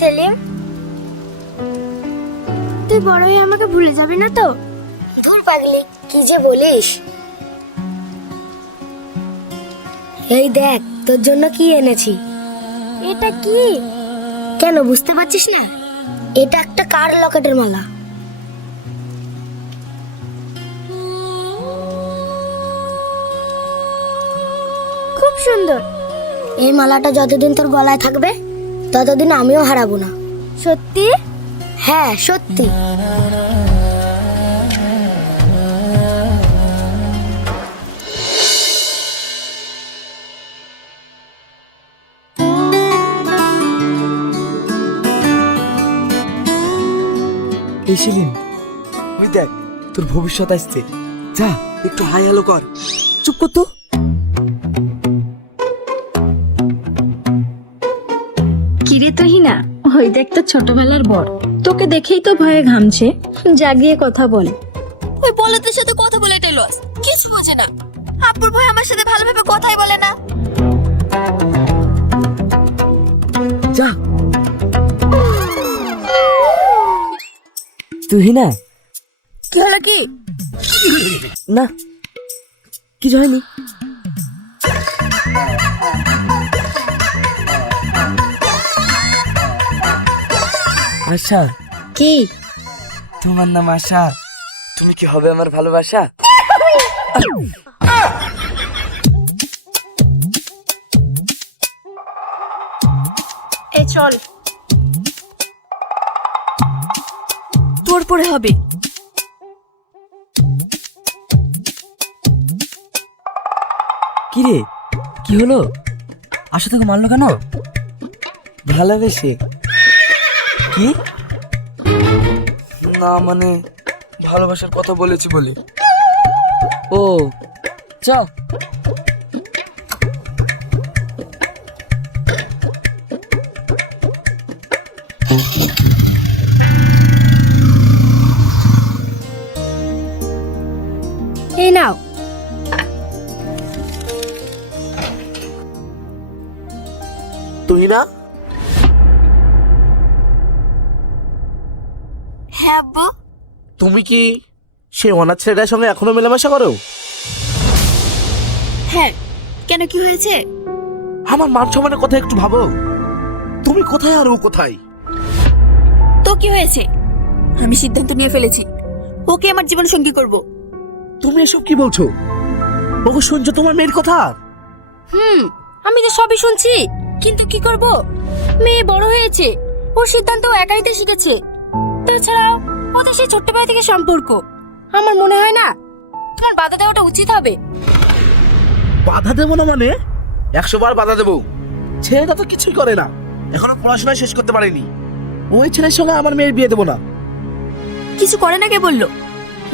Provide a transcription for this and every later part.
সেলিম, তুই বড় হয়ে আমাকে ভুলে যাবি না তো? ধুর পাগলি, কি যে বলিস। এই দেখ তোর জন্য কি এনেছি। এটা কি? কেন বুঝতে পারছিস না? এটা একটা কার লকেটের মালা। খুব সুন্দর। এই মালাটা যতদিন তোর গলায় থাকবে ততদিন আমিও হারাবো না। সত্যি? হ্যাঁ সত্যি। এই সেলিম, ওই দেখ তোর ভবিষ্যৎ আসছে, যা একটু হাই হ্যালো কর। চুপ কর তো। কিরে তুহিনা, ওই দেখ তো ছোটবেলার বর, তোকে দেখেই তো ভয়ে ঘামছে, জাগিয়ে কথা বল। ওই বলদের সাথে কথা বলে এটাই লস, কিছু বোঝে না। আব্বুর ভাই আমার সাথে ভালোভাবে কথাই বলে না। যা তুহিনা। কি হলো কি? না কিছু হয়নি। আশা। কি? তোমার নাম আশা, তুমি কি হবে আমার ভালোবাসা? এই চল, তোর পরে হবে। কি রে, কি হলো? আশা তোকে মারলো কেন? ভালোবেসে। কি? না মানে ভালোবাসার কথা বলেছি বলে। ও চ। এই নাও। তুই না? হ্যাঁ আব্বু। তুমি কি সে অনাথ ছেলেটার সঙ্গে এখনো মেলামেশা করো? হ্যাঁ, কেন কি হয়েছে? আমার মান সম্মানের কথা একটু ভাবো। তুমি কোথায় আর ও কোথায়? তো কি হয়েছে? আমি সিদ্ধান্ত নিয়ে ফেলেছি, ওকে আমার জীবন সঙ্গী করব। তুমি এসব কি বলছো? ওকে শুনছো তোমার মেয়ের কথা? আমি তো সবই শুনছি, কিন্তু কি করব? মেয়ে বড় হয়েছে, ওর সিদ্ধান্ত ও একাই নিতে শিখেছে। তাছাড়াও ওদের সেই ছোট্টবেলা থেকে সম্পর্ক। আমার মনে হয় না তোমার বাধা দেওয়াটা উচিত হবে। বাধা দেবো না মানে? 100 বার বাধা দেবো। ছেলেটা তো কিছুই করে না, এখনো পড়াশোনা শেষ করতে পারেনি। ওই ছেলের সঙ্গে আমার মেয়ের বিয়ে দেবো না। কিছু করে না কে বললো?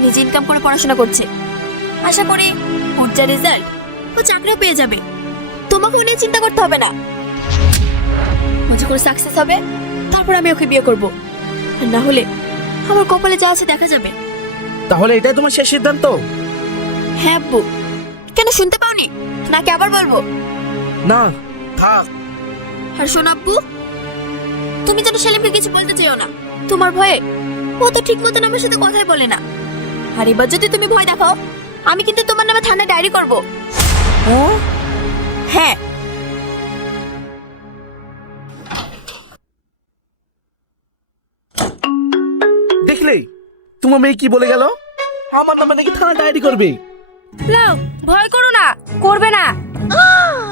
নিজে ইনকাম করে পড়াশোনা করছে, আশা করি ওর যা রেজাল্ট ও চাকরিও পেয়ে যাবে। তোমাকে নিয়ে চিন্তা করতে হবে না। মজা করে সাকসেস হবে, তারপর আমি ওকে বিয়ে করব। আর না হলে আমার কপালে যা আছে দেখা যাবে। তাহলে এটাই তোমার শেষ সিদ্ধান্ত? হ্যাঁ আব্বু। কেন শুনতে পাওনি নাকি আবার বলবো? না থাক। আর শোন আব্বু, তুমি যেন সেলিমকে কিছু বলতে চাইও না, তোমার ভয়ে ও তো ঠিক মতন আমার সাথে কথাই বলে না। আর এবার যদি তুমি ভয় দেখাও, আমি কিন্তু তোমার নামে থানায় ডায়েরি করব। হ্যাঁ। দেখলে তোমার মেয়ে কি বলে গেল? আমার নামে নাকি থানা ডায়েরি করবে। নাও, ভয় করো না, করবে না।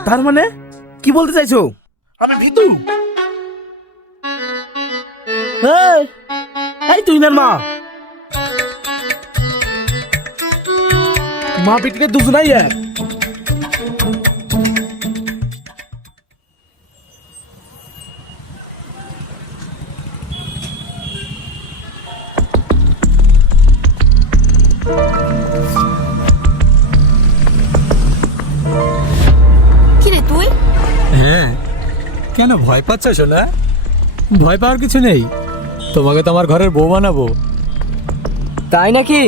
তার মানে কি বলতে চাইছো? আমি ভীতু? এই, এই তুই না মা? মা বেটিকে দুজনাই এক। কিরে তুই? হ্যাঁ, কেন ভয় পাচ্ছ সোনা? ভয় পাওয়ার কিছু নেই, তোমাকে তো আমার ঘরের বউ বানাবো। তাই নাকি?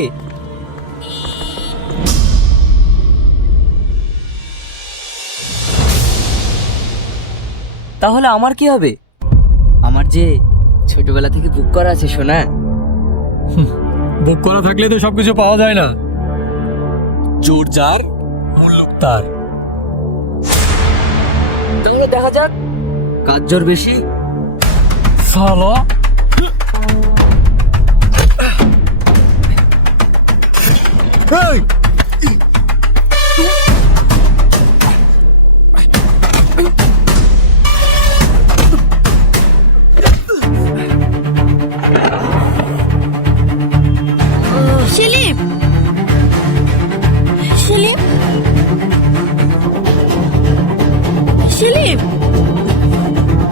তাহলে আমার কি হবে? আমার যে ছোটবেলা থেকে বুক করা আছে সোনা। বুক করা থাকলে তো সবকিছু পাওয়া যায় না। জোর যার মূল্য তার। তাহলে দেখা যাক কার জোর বেশি। শালা এই সেলিম, সেলিম, সেলিম,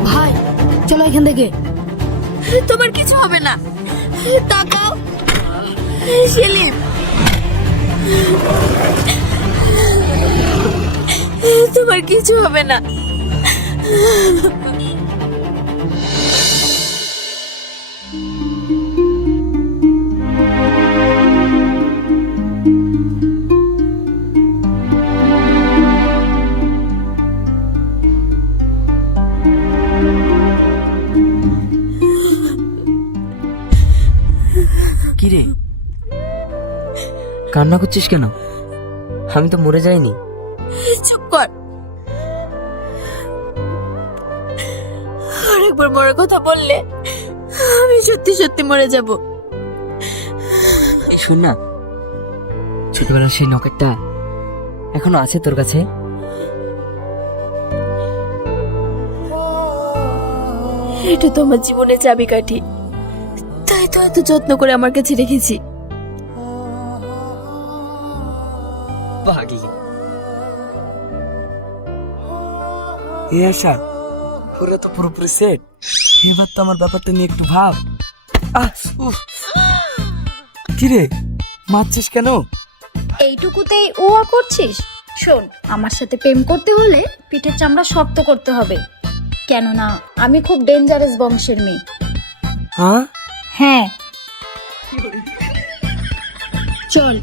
ভাই চলো এখান থেকে। তোমার কিছু হবে না, তাকাও। সেলিম, তোমার কিছু হবে না। কি রে, কান্না করছিস কেন? আমি তো মরে যাইনি। চুপ কর। আরেকবার মরার কথা বললে আমি সত্যি সত্যি মরে যাব। এই শোন না, ছোটবেলার সেই নকেটটা এখনো আছে তোর কাছে? এটা তোমার জীবনের চাবিকাঠি, তাই তো এত যত্ন করে আমার কাছে রেখেছি। পাগলি। এ আশা, ওরা তো পুরোপুরি সেট। এবার তো আমার ব্যাপারটা নিয়ে একটু ভাব। উফ। কি রে, মারছিস কেন? এইটুকুতেই ও করছিস? শোন, আমার সাথে প্রেম করতে হলে পিঠের চামড়া শক্ত করতে হবে, কেননা আমি খুব ডেঞ্জারাস বংশের মেয়ে। হ্যাঁ, হ্যাঁ, চল,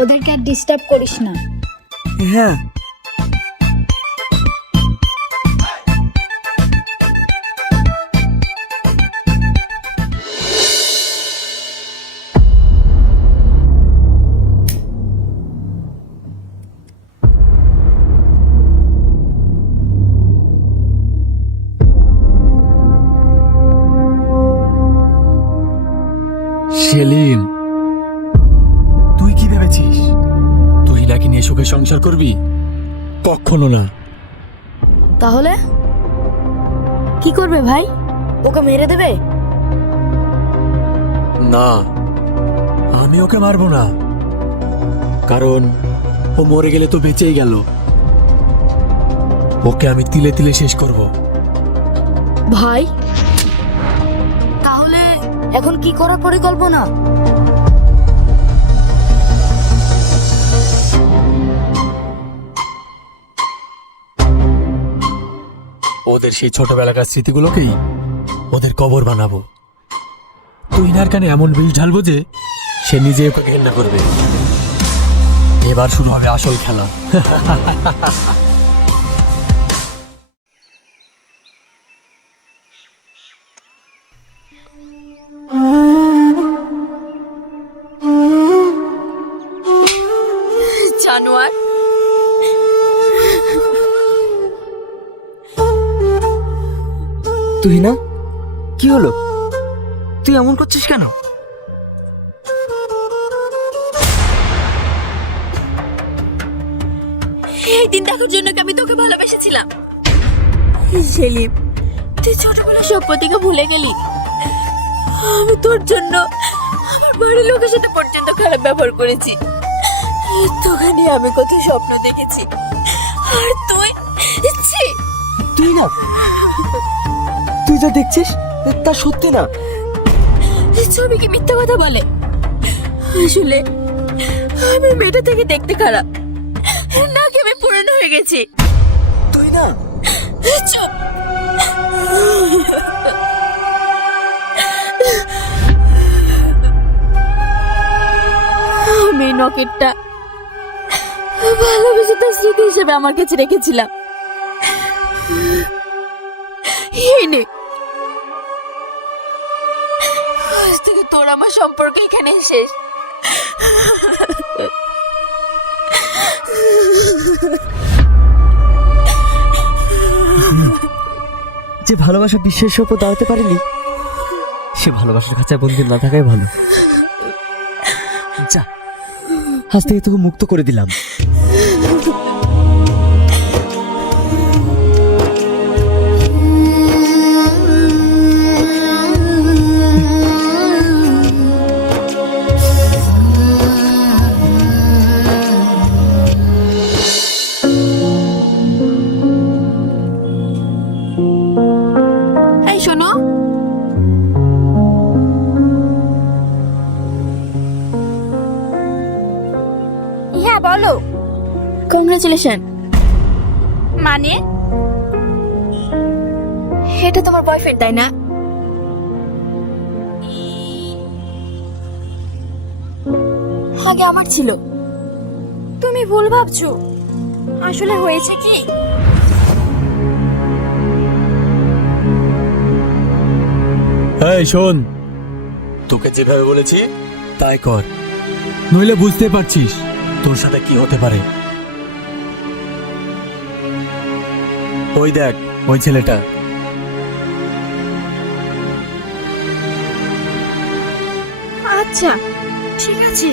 ওদেরকে আর ডিস্টার্ব করিস না। হ্যাঁ। সেলিম, তুই কি ভেবেছিস তুই নাকি নিয়ে সুখে সংসার করবি? কখনো না। তাহলে কি করবে ভাই? ওকে মেরে দেবে? না, আমি ওকে মারবো না, কারণ ও মরে গেলে তো বেঁচেই গেল। ওকে আমি তিলে তিলে শেষ করব। ভাই তাহলে এখন কি করার পরিকল্পনা? ওদের সেই ছোটবেলাকার স্মৃতিগুলোকেই ওদের কবর বানাবো। তুই নার কানে এমন বিষ ঢালবো যে সে নিজে ওকে ঘেন্না করবে। এবার শুরু হবে আসল খেলা। জানোয়ার, তুই না, কি হলো? তুই এমন করছিস কেন? এই দিন দেখার জন্য কি আমি তোকে ভালোবেসেছিলাম? সেলিম, তুই ছোটবেলার সব প্রতিজ্ঞা ভুলে গেলি। আমি তোর জন্য আমার বাড়ির লোকের সাথে পর্যন্ত খারাপ ব্যবহার করেছি। তোকে নিয়ে আমি কত স্বপ্ন দেখেছি, আর তুই ছি! তুই না, তুই যা দেখছিস তা সত্যি না। এই ছবি কি মিথ্যা কথা বলে? আসলে আমি মেয়েটা থেকে দেখতে খারাপ, নাকি আমি পুরানো হয়ে গেছি। তুই না, চুপ! আমি এই নকেটটা ভালোবেসে তার স্মৃতি হিসেবে আমার কাছে রেখেছিলাম। এই নে, তোর আমার সম্পর্ক এখানেই শেষ। যে ভালোবাসা বিশ্বের উপর দাঁড়াতে পারেনি, সে ভালোবাসার খাঁচায় বন্দী না থাকাই ভালো। যা, আজ থেকে তোকে মুক্ত করে দিলাম। এই শোনো, হ্যাঁ বলো। কংগ্রাচুলেশন। মানে? এটা তোমার বয়ফ্রেন্ড তাই না? আগে আমার ছিল। তুমি ভুল ভাবছো। আসলে হয়েছে কি, এই শোন, তোকে যেভাবে বলেছি তাই কর, নইলে বুঝতে পারছিস তোর সাথে কি হতে পারে। ওই দেখ, ওই ছেলেটা। আচ্ছা ঠিক আছে।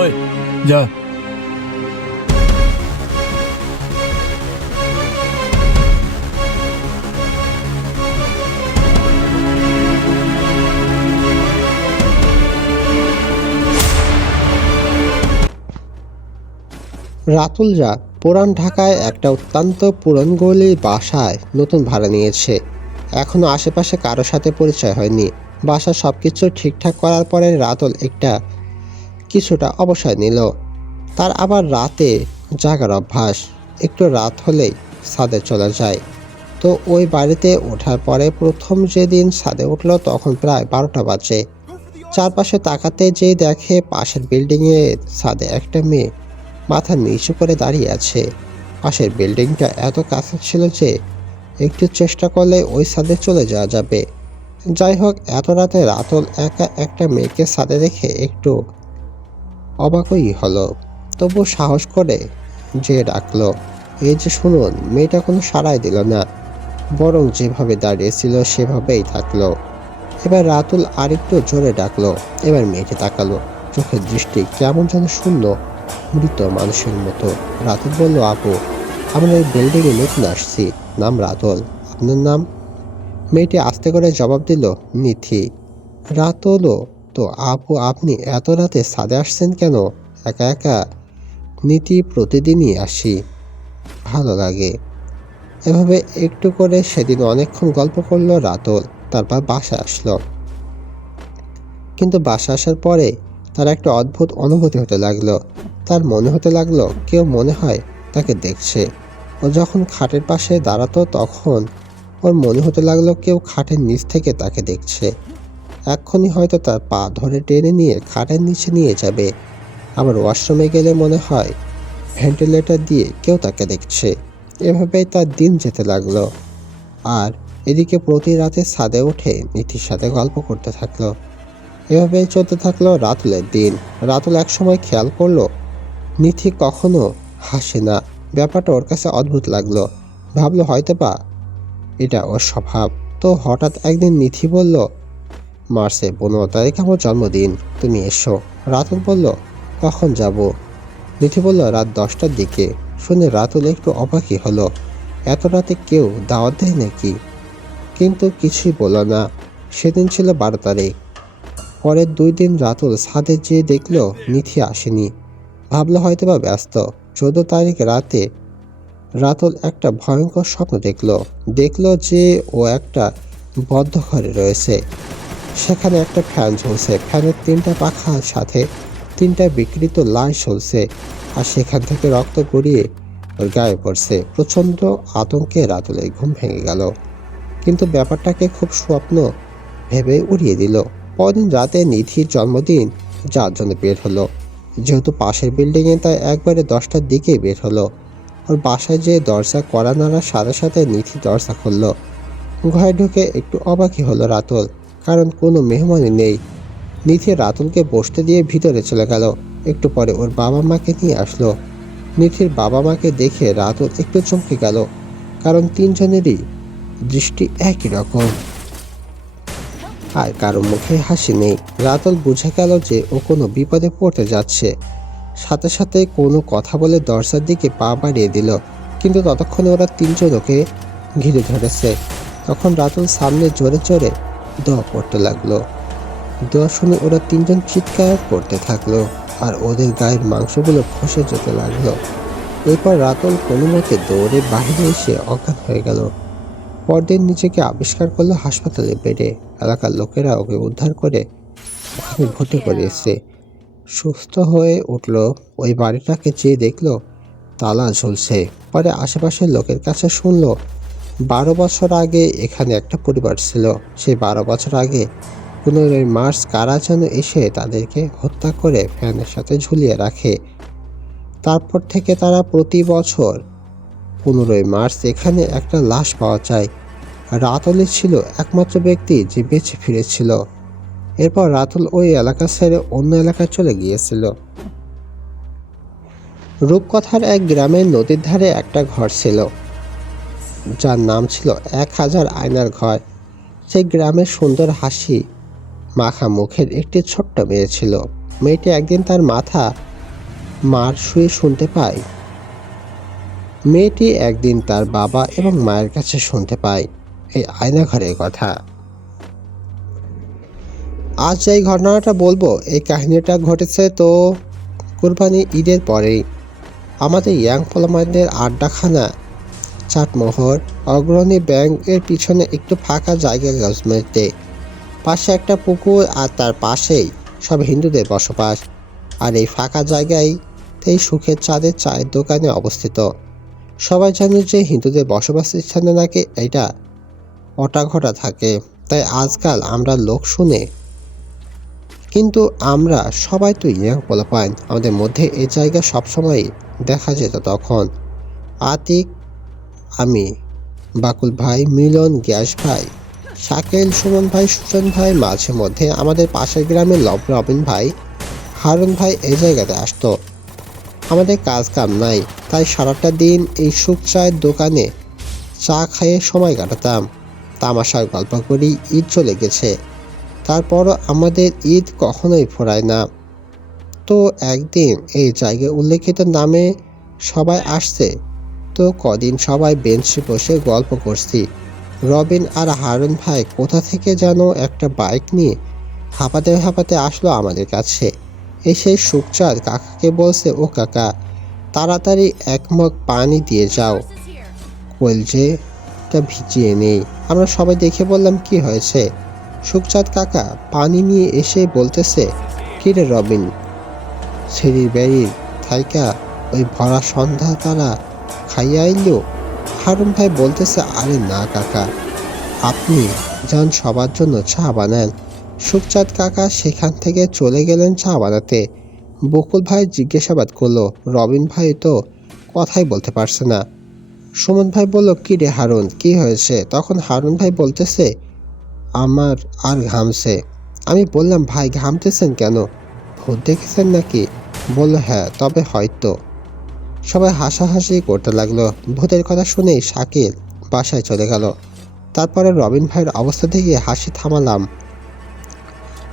ওই যা। রাতুলরা পুরান ঢাকায় একটা অত্যন্ত পুরনগলির বাসায় নতুন ভাড়া নিয়েছে। এখনও আশেপাশে কারো সাথে পরিচয় হয়নি। বাসার সব কিছু ঠিকঠাক করার পরে রাতুল কিছুটা অবসর নিল। তার আবার রাতে জাগার অভ্যাস। একটু রাত হলেই ছাদে চলে যায়। তো ওই বাড়িতে ওঠার পরে প্রথম যেদিন ছাদে উঠল তখন প্রায় 12টা বাজে। চারপাশে তাকাতে যেই দেখে পাশের বিল্ডিংয়ের ছাদে একটা মেয়ে মাথা নিচু করে দাঁড়িয়ে আছে। পাশের বিল্ডিংটা এত কাছে ছিল যে একটু চেষ্টা করলে ওই ছাদে চলে যাওয়া যাবে। যাই হোক, এত রাতে রাতুল একা একটা মেয়েকে ছাদে দেখে একটু অবাকই হলো। তবু সাহস করে যে ডাকলো, এই যে শুনুন। মেয়েটা কোনো সাড়াই দিল না, বরং যেভাবে দাঁড়িয়েছিল সেভাবেই থাকলো। এবার রাতুল আরেকটু জোরে ডাকলো। এবার মেয়েটি তাকালো, চোখের দৃষ্টি কেমন যেন শূন্য, মৃত মানুষের মতো। রাতুল বলল, আপু, আমরা এই বিল্ডিংয়ে নতুন আসছি, নাম রাতুল, আপনার নাম? মেয়েটি আস্তে করে জবাব দিল, নিথি। রাতুলও তো, আপু আপনি এত রাতে ছাদে আসছেন কেন একা একা? নিথি, প্রতিদিনই আসি, ভালো লাগে। এভাবে একটু করে সেদিন অনেকক্ষণ গল্প করলো রাতুল। তারপর বাসায় আসলো। কিন্তু বাসা আসার পরে তার একটা অদ্ভুত অনুভূতি হতে লাগলো। তার মনে হতে লাগলো কেউ মনে হয় তাকে দেখছে। ও যখন খাটের পাশে দাঁড়াতো তখন ওর মনে হতে লাগলো কেউ খাটের নিচ থেকে তাকে দেখছে। এক্ষুনি হয়তো তার পা ধরে টেনে নিয়ে খাটের নিচে নিয়ে যাবে। আবার ওয়াশরুমে গেলে মনে হয় ভেন্টিলেটর দিয়ে কেউ তাকে দেখছে। এভাবেই তার দিন যেতে লাগলো। আর এদিকে প্রতি রাতে ছাদে উঠে নিথির সাথে গল্প করতে থাকলো। এভাবেই চলতে থাকলো রাতুলের দিন। রাতুল একসময় খেয়াল করলো নিথি কখনো হাসে না। ব্যাপারটা ওর কাছে অদ্ভুত লাগলো। ভাবলো হয়তো বা এটা ওর স্বভাব। তো হঠাৎ একদিন নিথি বলল, মার্চে 15 তারিখ আমার জন্মদিন, তুমি এসো। রাতুল বলল, কখন যাব? নিথি বলল, রাত 10টার দিকে। শুনে রাতুল একটু অবাকই হলো, এত রাতে কেউ দাওয়াত দেয় নাকি? কিন্তু কিছুই বলল না। সেদিন ছিল 12 তারিখ। পরের 2 দিন রাতুল ছাদে যেয়ে দেখলো নিথি আসেনি। ভাবলো হয়তো বা ব্যস্ত। 14 তারিখ রাতে রাতুল একটা ভয়ঙ্কর স্বপ্ন দেখলো যে ও একটা বদ্ধ ঘরে রয়েছে। সেখানে একটা ফ্যান ঝুলছে। ফ্যানের 3টা পাখার সাথে 3টা বিকৃত লাশ ঝুলছে। আর সেখান থেকে রক্ত গড়িয়ে ওর গায়ে পড়ছে। প্রচণ্ড আতঙ্কে রাতুলের ঘুম ভেঙে গেল। কিন্তু ব্যাপারটাকে খুব স্বপ্ন ভেবে উড়িয়ে দিল। পরদিন রাতে নিধির জন্মদিন, যার জন্য বের হলো। যেহেতু পাশের বিল্ডিংয়ে, তাই একবারে 10টার দিকেই বের হলো। ওর বাসায় যে দরজা কড়া নাড়ার সাথে সাথে নিধি দরজা খুললো। ঘরে ঢুকে একটু অবাকই হলো রাতুল, কারণ কোনো মেহমানই নেই। নিধি রাতুলকে বসতে দিয়ে ভিতরে চলে গেল। একটু পরে ওর বাবা মাকে নিয়ে আসলো। নিধির বাবা মাকে দেখে রাতুল একটু চমকে গেল, কারণ তিনজনেরই দৃষ্টি একই রকম, আর কারো মুখে হাসি নেই। রাতুল বুঝে গেল যে ও কোনো বিপদে পড়তে যাচ্ছে। সাথে সাথে কোনো কথা বলে দরজার দিকে পা বাড়িয়ে দিল, কিন্তু ততক্ষণে ওরা তিনজন ওকে ঘিরে ধরেছে। তখন রাতুল সামনে জোরে জোরে দোয়া পড়তে লাগলো। দোয়া শুনে ওরা তিনজন চিৎকার করতে থাকলো, আর ওদের গায়ের মাংসগুলো খসে যেতে লাগলো। এরপর রাতুল কোনো মতে দৌড়ে বাইরে এসে অজ্ঞান হয়ে গেল। পরদিন নিজেকে আবিষ্কার করলো হাসপাতালে বেডে। এলাকার লোকেরা ওকে উদ্ধার করে ওখানে ভর্তি করিয়েছে। সুস্থ হয়ে উঠলো। ওই বাড়িটাকে যেয়ে দেখলো তালা ঝুলছে। পরে আশেপাশের লোকের কাছে শুনলো 12 বছর আগে এখানে একটা পরিবার ছিল। সেই 12 বছর আগে 15 মার্চ কারা যেন এসে তাদেরকে হত্যা করে ফ্যানের সাথে ঝুলিয়ে রাখে। তারপর থেকে তারা প্রতি বছর 15 মার্চ এখানে একটা লাশ পাওয়া যায়। রাতুলই ছিল একমাত্র ব্যক্তি যে বেঁচে ফিরেছিল। এরপর রাতুল ওই এলাকা ছেড়ে অন্য এলাকায় চলে গিয়েছিল। রূপকথার এক গ্রামের নদীর ধারে একটা ঘর ছিল, যার নাম ছিল 1000 আয়নার ঘর। সেই গ্রামের সুন্দর হাসি মাখা মুখের একটি ছোট্ট মেয়ে ছিল। মেয়েটি একদিন তার মাথা মার শুয়ে শুনতে পায়। মেয়েটি একদিন তার বাবা এবং মায়ের কাছে শুনতে পায় এই আয়নাঘরের কথা। আজ এই ঘটনাটা বলবো, এই কাহিনীটা ঘটেছে তো কুরবানি ঈদের পরেই। আমাদের ইয়াং পোলামাইদের আড্ডাখানা চাটমোহর অগ্রণী ব্যাংকের পিছনে একটু ফাঁকা জায়গা গজমেতে, পাশে একটা পুকুর, আর তার পাশেই সব হিন্দুদের বসবাস। আর এই ফাঁকা জায়গায় এই সুখের চাঁদের চায়ের দোকানে অবস্থিত। সবাই জানে যে হিন্দুদের বসবাস স্থানে নাকি এটা অটাঘটা থাকে, তাই আজকাল আমরা লোক শুনে, কিন্তু আমরা সবাই তো ইয়াং পোলাপাইন। আমাদের মধ্যে এই জায়গা সবসময় দেখা যেত তখন। আতিক, আমি, বাকুল ভাই, মিলন, গ্যাস ভাই, শাকিল, সুমন ভাই, সুজন ভাই, মাঝে মধ্যে আমাদের পাশের গ্রামের রবিন ভাই, হারুন ভাই এই জায়গাতে আসতো। আমাদের কাজ কাম নাই, তাই সারাটা দিন এই সুখ চায়ের দোকানে চা খাইয়ে সময় কাটাতাম। তামাশার গল্প করি। ঈদ চলে গেছে, তারপরও আমাদের ঈদ কখনোই ফুরায় না। তো একদিন এই জায়গায় উল্লেখিত নামে সবাই আসছে। তো কদিন সবাই বেঞ্চে বসে গল্প করছি। রবিন আর হারুন ভাই কোথা থেকে যেন একটা বাইক নিয়ে হাঁপাতে হাঁপাতে আসলো আমাদের কাছে। এসে সুখচাঁদ কাকাকে বলছে, ও কাকা, তাড়াতাড়ি এক মগ পানি দিয়ে যাও, কলজেটা ভিজিয়ে নেই। আমরা সবাই দেখে বললাম, কি হয়েছে? সুখচাঁদ কাকা পানি নিয়ে এসে বলতেছে, কিরে রবিন, সিঁড়ির বেড়ির থাইকা ওই ভরা সন্ধ্যা তারা খাইয়া আইলো? হারুন ভাই বলতেছে, আরে না কাকা, আপনি যান সবার জন্য চা বানান। সুখচাঁদ কাকা সেখান থেকে চলে গেলেন চা বানাতে। বকুল ভাই জিজ্ঞাসাবাদ করলো, রবিন ভাই তো কথাই বলতে পারছে না। সুমন ভাই বলল, কি রে হারুন, কি হয়েছে? তখন হারুন ভাই বলতেছে, আমার আর ঘামছে। আমি বললাম, ভাই ঘামতেছেন কেন? ভূত দেখেছেন নাকি? বলল, হ্যাঁ, তবে হয়তো। সবাই হাসাহাসি করতে লাগলো। ভূতের কথা শুনেই শাকিল বাসায় চলে গেল। তারপরে রবিন ভাইয়ের অবস্থা দেখে হাসি থামালাম।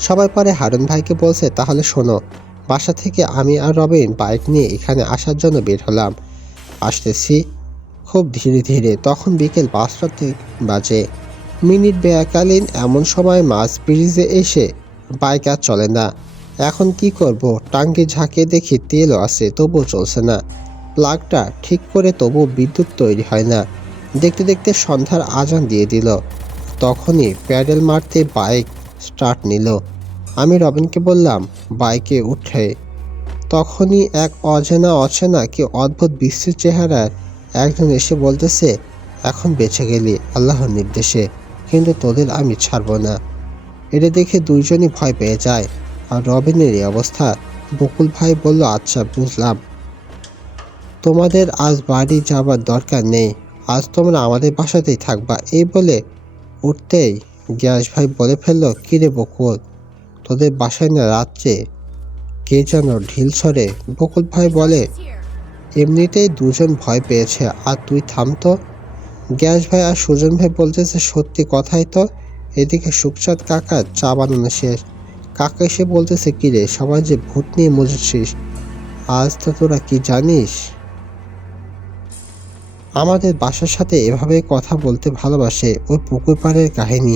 সবাই পরে হারুন ভাইকে বলছে, তাহলে শোনো, বাসা থেকে আমি আর রবিন বাইক নিয়ে এখানে আসার জন্য বের হলাম। আসতেছি খুব ধীরে ধীরে। তখন বিকেল 5টা বাজে। মিনিট বেয়াকালীন এমন সময় মাছ ব্রিজে এসে বাইক আর চলে না। এখন কি করব? টাঙ্গি ঝাঁকিয়ে দেখি তেলও আছে, তবুও চলছে না। প্লাগটা ঠিক করে তবু বিদ্যুৎ তৈরি হয় না। দেখতে দেখতে সন্ধ্যার আজান দিয়ে দিল। তখনই প্যাডেল মারতে বাইক স্টার্ট নিল। আমি রবিনকে বললাম, বাইকে উঠে। তখনই এক অচেনা কি অদ্ভুত বিশ্রী চেহারার একজন এসে বলতেছে, এখন বেঁচে গেলি আল্লাহর নির্দেশে, কিন্তু তোদের আমি ছাড়ব না। এটা দেখে দুইজনই ভয় পেয়ে যায়। আর রবিনের এই অবস্থা। বকুল ভাই বলল, আচ্ছা বুঝলাম, তোমাদের আজ বাড়ি যাবার দরকার নেই, আজ তোমরা আমাদের বাসাতেই থাকবা। এই বলে উঠতেই গ্যাস ভাই বলে ফেললো, কিরে বকুল, তোদের বাসায় না রাত্রে কে যেন ঢিল ছড়ে? বকুল ভাই বলে, এমনিতেই দুজন ভয় পেয়েছে, আর তুই থামতো। গ্যাস ভাই আর সুজন ভাই বলতেছে, সত্যি কথাই তো। এদিকে সুখচাঁদ কাকার চা বানানো শেষ। কাকা এসে বলতেছে, কিরে সবাই যে ভূত নিয়ে মজেছিস, আজ তো তোরা কি জানিস? আমাদের বাসার সাথে এভাবে কথা বলতে ভালোবাসে ওই পুকুর পাড়ের কাহিনী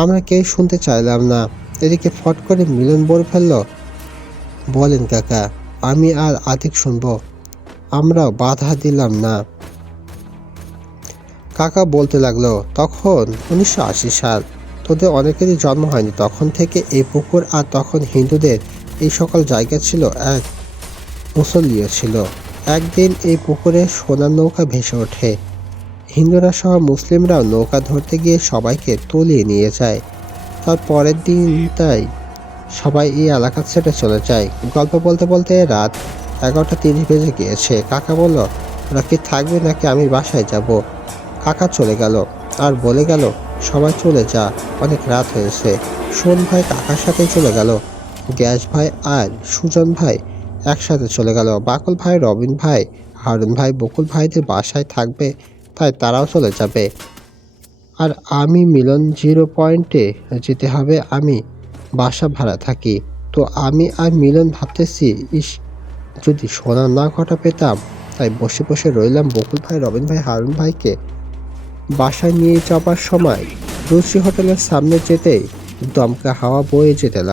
আমরা কেউ শুনতে চাইলাম না। এদিকে ফট করে মিলন বলে ফেলল, বলেন কাকা, আমি আর আতিক শুনবো। আমরাও বাধা দিলাম না। কাকা বলতে লাগলো, তখন 1980 সাল, তোদের অনেকেরই জন্ম হয়নি তখন থেকে এই পুকুর, আর তখন হিন্দুদের এই সকল জায়গা ছিল এক মুসল্লিও ছিল। একদিন এই পুকুরে সোনার নৌকা ভেসে ওঠে। হিন্দুরা সহ মুসলিমরাও নৌকা ধরতে গিয়ে সবাইকে তলিয়ে নিয়ে যায়। তার পরের দিনটাই সবাই এই এলাকা ছেড়ে চলে যায়। গল্প বলতে বলতে রাত 11:30 বেজে গিয়েছে। কাকা বলল, ওরা কি থাকবে নাকি আমি বাসায় যাব? কাকা চলে গেল আর বলে গেল, সবাই চলে যা, অনেক রাত হয়েছে। শোন ভাই কাকার সাথে চলে গেল। গ্যাস ভাই আর সুজন ভাই একসাথে চলে গেল। বাকুল ভাই, রবিন ভাই, হারুন ভাই বকুল ভাইদের বাসায় থাকবে, তাই তারাও চলে যাবে। আর আমি মিলন 0 পয়েন্টে যেতে হবে, আমি বাসা ভাড়া থাকি। তো আমি আর মিলন ভাবতেছি, ইস যদি সোনার না ঘটা পেতাম। তাই বসে বসে রইলাম। বকুল ভাই, রবিন ভাই, হারুন ভাইকে বাসায় নিয়ে যাবার সময় রুচি হোটেলের সামনে যেতেই দমকা হাওয়া বয়ে যেতে লাগলো।